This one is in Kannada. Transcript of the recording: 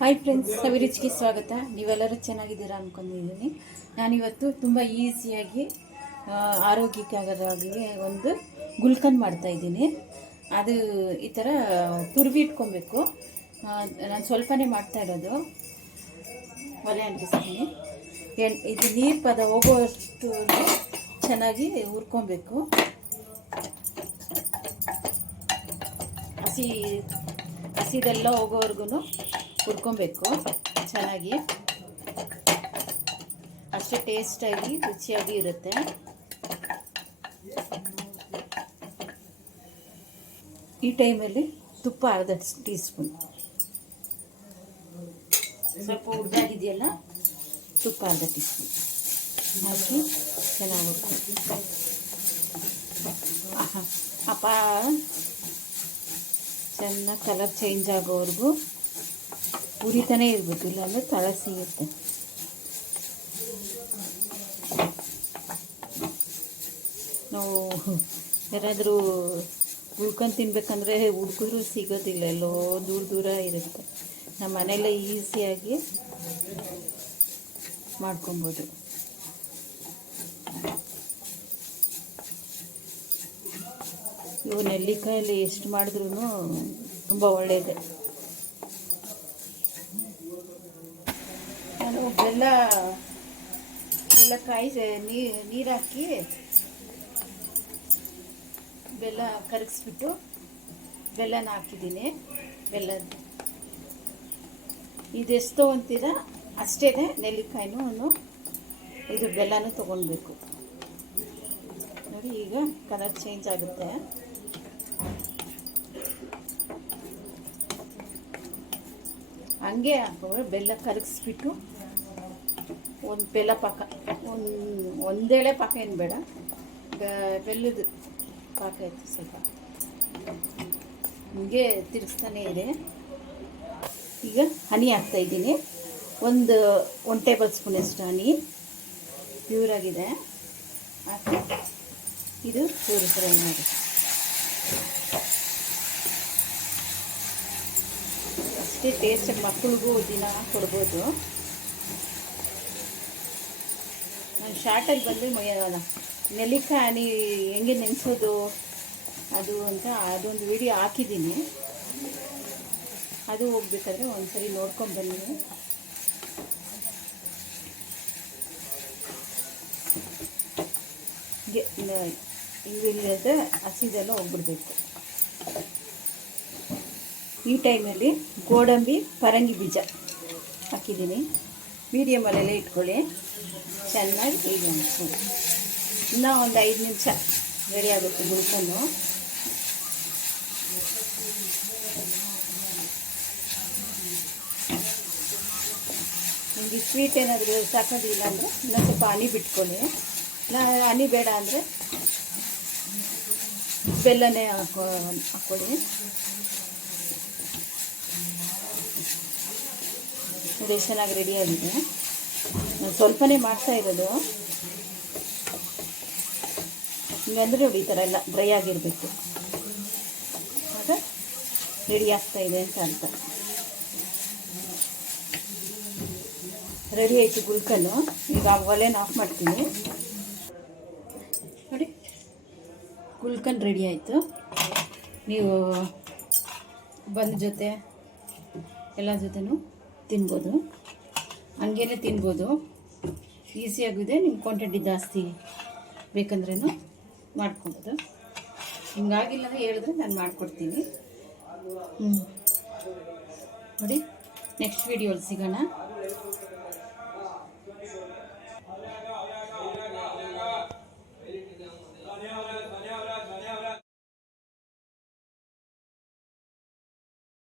ಹಾಯ್ ಫ್ರೆಂಡ್ಸ್, ಸವಿರುಚಿಗೆ ಸ್ವಾಗತ. ನೀವೆಲ್ಲರೂ ಚೆನ್ನಾಗಿದ್ದೀರಾ ಅಂದ್ಕೊಂಡಿದ್ದೀನಿ. ನಾನಿವತ್ತು ತುಂಬ ಈಸಿಯಾಗಿ ಆರೋಗ್ಯಕ್ಕಾಗಿ ಒಂದು ಗುಲ್ಕನ್ ಮಾಡ್ತಾಯಿದ್ದೀನಿ. ಅದು ಈ ಥರ ತುರ್ವಿ ಇಟ್ಕೊಬೇಕು. ನಾನು ಸ್ವಲ್ಪನೇ ಮಾಡ್ತಾ ಇರೋದು. ಒಲೆ ಅಂಟಿಸ್ತೀನಿ. ಇದು ನೀರು ಪದ ಹೋಗೋವಷ್ಟು ಚೆನ್ನಾಗಿ ಹುರ್ಕೊಬೇಕು. ಹಸಿದೆಲ್ಲ ಹೋಗೋವರೆಗೂ ಹುರ್ಕೊಬೇಕು ಚೆನ್ನಾಗಿ. ಅಷ್ಟೇ ಟೇಸ್ಟಾಗಿ ರುಚಿಯಾಗಿ ಇರುತ್ತೆ. ಈ ಟೈಮಲ್ಲಿ ತುಪ್ಪ ಅರ್ಧ ಟೀ ಸ್ಪೂನ್, ಸ್ವಲ್ಪ ಹುರಿದಾಗಿದೆಯಲ್ಲ ತುಪ್ಪ ಅರ್ಧ ಟೀ ಸ್ಪೂನ್ ಹಾಕಿ ಚೆನ್ನಾಗಿ ಹುರ್ಕೊಂಡು ಚೆನ್ನಾಗಿ ಕಲರ್ ಚೇಂಜ್ ಆಗೋವರೆಗೂ ಹುರಿತಾನೆ ಇರಬೇಕು, ಇಲ್ಲಾಂದರೆ ತಳ ಸಿಗುತ್ತೆ. ನಾವು ಯಾರಾದರೂ ಗುಲ್ಕನ್ ತಿನ್ಬೇಕಂದ್ರೆ ಹುಡುಗರು ಸಿಗೋದಿಲ್ಲ, ಎಲ್ಲೋ ದೂರ ದೂರ ಇರುತ್ತೆ. ನಮ್ಮ ಮನೆಯಲ್ಲೇ ಈಸಿಯಾಗಿ ಮಾಡ್ಕೊಬೋದು. ಇವು ನೆಲ್ಲಿಕಾಯಲ್ಲಿ ಎಷ್ಟು ಮಾಡಿದ್ರೂ ತುಂಬ ಒಳ್ಳೆಯದೆ. ನಾನು ಬೆಲ್ಲ ಕಾಯಿಸಿ ನೀರು ಹಾಕಿ ಬೆಲ್ಲ ಕರಗಿಸ್ಬಿಟ್ಟು ಬೆಲ್ಲನ ಹಾಕಿದ್ದೀನಿ. ಇದೆಷ್ಟು ತೊಗೊತೀರ ಅಷ್ಟೇ ನೆಲ್ಲಿಕಾಯಿನೂ ಇದು ಬೆಲ್ಲನೂ ತೊಗೊಳ್ಬೇಕು. ನೋಡಿ, ಈಗ ಕಲರ್ ಚೇಂಜ್ ಆಗುತ್ತೆ. ಹಂಗೆ ಬೆಲ್ಲ ಕರಗಿಸ್ಬಿಟ್ಟು ಒಂದು ಬೆಲ್ಲ ಪಾಕ, ಒಂದೇಳೆ ಪಾಕ ಏನು ಬೇಡ, ಬೆಲ್ಲದ ಪಾಕ ಇತ್ತು ಸ್ವಲ್ಪ. ಹೀಗೆ ತಿರ್ಗಿಸ್ತಾನೆ ಇದೆ. ಈಗ ಹನಿ ಹಾಕ್ತಾಯಿದ್ದೀನಿ. ಒಂದು ಟೇಬಲ್ ಸ್ಪೂನಷ್ಟು ಹನಿ ಪ್ಯೂರಾಗಿದೆ ಹಾಕಿ ಇದು ಚೂರು ಫ್ರೈ ಮಾಡಿ. ಅಷ್ಟೇ ಟೇಸ್ಟಾಗಿ ಮಕ್ಕಳಿಗೂ ದಿನ ಕೊಡ್ಬೋದು. ನಾನು ಶಾರ್ಟಾಗಿ ಬಂದು ನೆಲ್ಲಿಕಾಯಿ ಹನಿ ಹೆಂಗೆ ನೆನೆಸೋದು ಅದು ಅಂತ ಅದೊಂದು ವಿಡಿಯೋ ಹಾಕಿದ್ದೀನಿ. ಅದು ಹೋಗ್ಬೇಕಾದ್ರೆ ಒಂದ್ಸರಿ ನೋಡ್ಕೊಂಡು ಬನ್ನಿ. ಇಂಗ್ರೀಡಿಯಂಟ್ ಹಸಿದೆಲ್ಲ ಹೋಗ್ಬಿಡ್ಬೇಕು. ಈ ಟೈಮಲ್ಲಿ ಗೋಡಂಬಿ ಪರಂಗಿ ಬೀಜ ಹಾಕಿದ್ದೀನಿ. ಮೀಡಿಯಮಲ್ಲೆಲ್ಲ ಇಟ್ಕೊಳ್ಳಿ. ಚೆನ್ನಾಗಿ ಹೀಗೆ ಅನಿಸ್ಕೊಂಡು ಇನ್ನೂ ಒಂದು 5 ನಿಮಿಷ ರೆಡಿ ಆಗುತ್ತೆ ಗುಲ್ಕನ್ನು. ನಿಮಗೆ ಸ್ವೀಟ್ ಏನಾದರೂ ಸಾಕೋದಿಲ್ಲ ಅಂದರೆ ಇನ್ನೂ ಸ್ವಲ್ಪ ಹನಿ ಬಿಟ್ಕೊಳ್ಳಿ. ಹನಿ ಬೇಡ ಅಂದರೆ ಬೆಲ್ಲನೇ ಹಾಕ್ಕೊಳ್ಳಿ. ಇದು ಚೆನ್ನಾಗಿ ರೆಡಿಯಾಗಿದೆ. ನಾನು ಸ್ವಲ್ಪನೇ ಮಾಡ್ತಾ ಇರೋದು. ಹಿಂಗಂದರೆ ನೋಡಿ, ಈ ಥರ ಎಲ್ಲ ಡ್ರೈ ಆಗಿರಬೇಕು, ಆಗ ರೆಡಿ ಆಗ್ತಾಯಿದೆ ಅಂತ ಅರ್ಥ. ರೆಡಿ ಆಯಿತು ಗುಲ್ಕನ್ನು. ಈಗ ಒಲೆನ ಆಫ್ ಮಾಡ್ತೀನಿ. ನೋಡಿ, ಗುಲ್ಕನ್ ರೆಡಿ ಆಯಿತು. ನೀವು ಬಂದ ಜೊತೆ ಎಲ್ಲ ಜೊತೆನೂ ತಿನ್ಬೋದು, ಹಂಗೇ ತಿನ್ಬೋದು. ಈಸಿಯಾಗಿದೆ. ನಿಮ್ಮ ಕ್ವಾಂಟಿಟಿ ಜಾಸ್ತಿ ಬೇಕಂದ್ರೂ ಮಾಡ್ಕೊಬೋದು. ಹಿಂಗಾಗಿಲ್ಲ ಅಂದರೆ ಹೇಳಿದ್ರೆ ನಾನು ಮಾಡಿಕೊಡ್ತೀನಿ. ನೋಡಿ, ನೆಕ್ಸ್ಟ್ ವೀಡಿಯೋಲಿ ಸಿಗೋಣ.